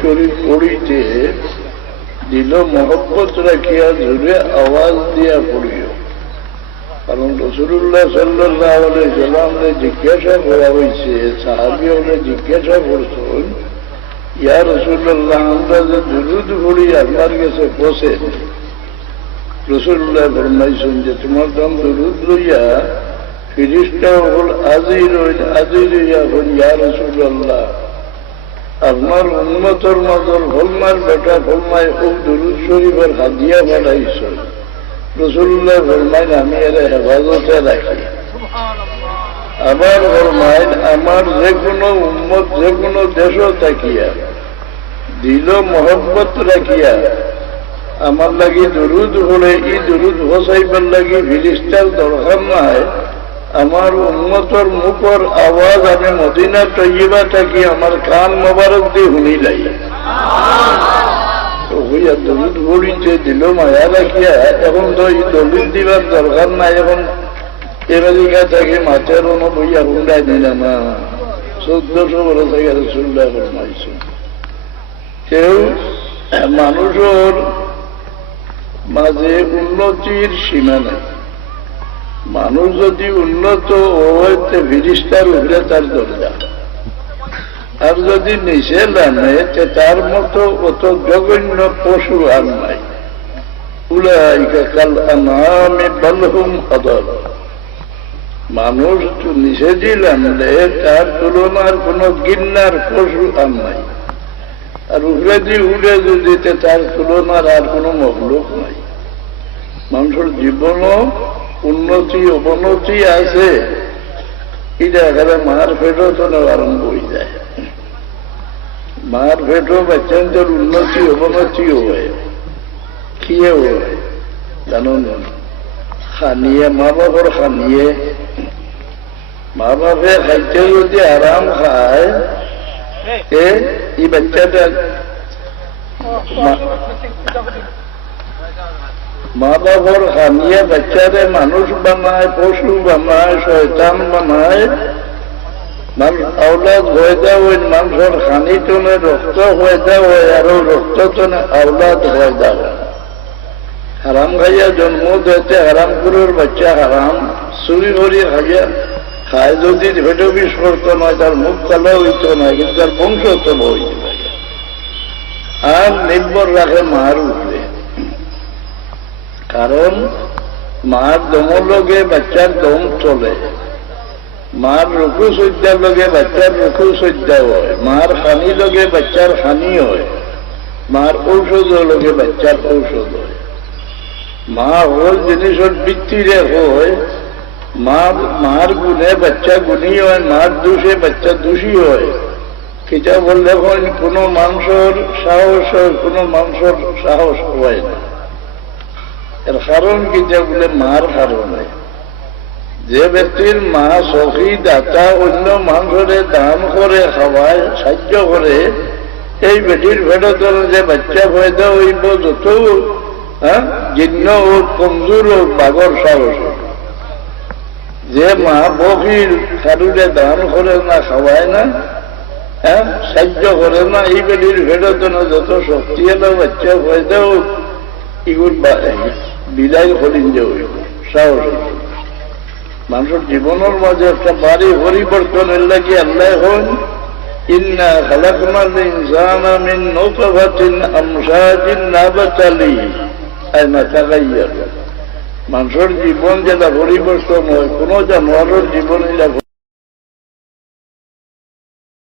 শরীফ পড়িতে দিল মহব্বত রাখিয়া জোরে আওয়াজ দিয়া পড়িও। কারণ রাসূলুল্লাহ সাল্লাল্লাহু আলাইহি সাল্লামকে জিজ্ঞাসা করা হয়েছে, সাহাবীরা জিজ্ঞাসা করছেন, ইয়া রাসূলুল্লাহ, আমরা যে দুরূদ পড়ি আল্লাহর কাছে পৌঁছে, রাসূলুল্লাহ ফরমাইছেন যে তোমার দাম দুরূদ লইয়া ফিরিস্তা হল আজির হইয়া হল, ইয়া রাসূলুল্লাহ আপনার উন্মতর মাদর ফলমার বেটা ফলমায় ও দুরূদ শরীফের হাদিয়া বানাইছ। রাসূলুল্লাহ ফরমাইন আমি এর হেফাজতে রাখি। আবার ফরমাইন আমার যে কোনো উম্মত যে কোনো দেশ থাকিয়া দিল মহব্বত রাখিয়া আমার লাগি দুরূদ হলে ই দুরূদ হোসাইবার লাগি ফিরিস্তার দরকার নাই, আমার উম্মতর মুখর আওয়াজ আমি মদিনা তৈয়বা থাকি আমার কান মোবারক দিয়ে শুনি লাই। হইয়া দলিল পড়িতে দিল মায়া রাখিয়া, এখন তো এই দলিল দিবার দরকার নাই, এখন আমেরিকা থেকে মাছের অন্য বইয়া হুন্ডাই দিলাম না, 1400 বছর থেকে রাসূলুল্লাহ ফরমাইছেন। কেউ মানুষের মাঝে উন্নতির সীমা নাই। মানুষ যদি উন্নত হইতে ফিরিস্তার উপরে তার দরজা, আর যদি নিচে নামে তার মতো অত জঘন্য পশু আর নাই। উলাইকা কাল আনআমি বাল হুম আদাল। মানুষ নিচে দিলে তার তুলনার কোন গিন্নার পশু আর নাই, আর উপরে দিয়ে উড়ে যদি তার তুলনার আর কোন মখলুক নাই। মানুষের জীবনও উন্নতি অবনতি আছে, এটা এখানে মার পেটও তো আরম্ভ হয়ে যায়। মার পেটও বাচ্চাদের উন্নতি অবনতিও হয়, কিয়ে হয় জানো না? খানিয়ে মা বাবার খানিয়ে, মা বাপে খাইতে যদি আরাম খায়, এই বাচ্চাটা মা বাবার খানিয়ে বাচ্চারে মানুষ বানায়, পশু বানায়, শয়তান বানায়। আওলাদ হয়ে দেওয়া ওই মানুষের খানি টনে রক্ত হয়ে দেওয়া, আরো রক্ত টনে আওলাদ হয়ে দেওয়া। হারাম খাইয়া জন্ম দিতে হারাম কুরের বাচ্চা হারাম চুরি করি খাইয়া খায়, যদি ভেটো বিষ করতো নয়, তার মুখ কালো হইত না, কিন্তু তার বংশ তো হইতে পারে। আর নির্ভর রাখে মার উপরে, কারণ মার দমর লগে বাচ্চার দম চলে, মার রুকু সজ্জার লগে বাচ্চার রুকু সজ্জা হয়, মার খানি লগে বাচ্চার খানি হয়, মার ঔষধ লগে বাচ্চার ঔষধ হয়। মা হল জিনিসের ভিত্তিরে হয়, মার গুণে বাচ্চা গুণী হয়, মার দোষে বাচ্চা দোষী হয়। কিতা বললে কোন মানুষের সাহস হয়, কোন মানুষের সাহস হয় না। এর কারণ কিতা বলে মার কারণে। যে ব্যক্তির মা সখী দাতা অন্য মানুষের দান করে, খাওয়ায়, সাহায্য করে, এই বেটির ভেড়ে যে বাচ্চা পয়দা হইব, যত জীর্ণ হোক, কমজোর হোক, বাগর সাহস হোক। যে মা বকির কারুরে দান করে না, খাওয়ায় না, সাহায্য করে না, এই বেটির ভেড়ে যত শক্তি এলো বাচ্চা পয়দা হোক, এগুলো বিদায় করিন যে হইব, সাহস হইব। মানুষের জীবনের মাঝে একটা বাড়ি পরিবর্তনের লাগি আল্লাহ হন, ইন্না খালাকনাল ইনসানা মিন নুতফাতিন আমশাজিন নাবতালিহি আইনা তাগাইয়ার। মানুষের জীবন যেটা পরিবর্তন হয়, কোন জানোয়ারের জীবন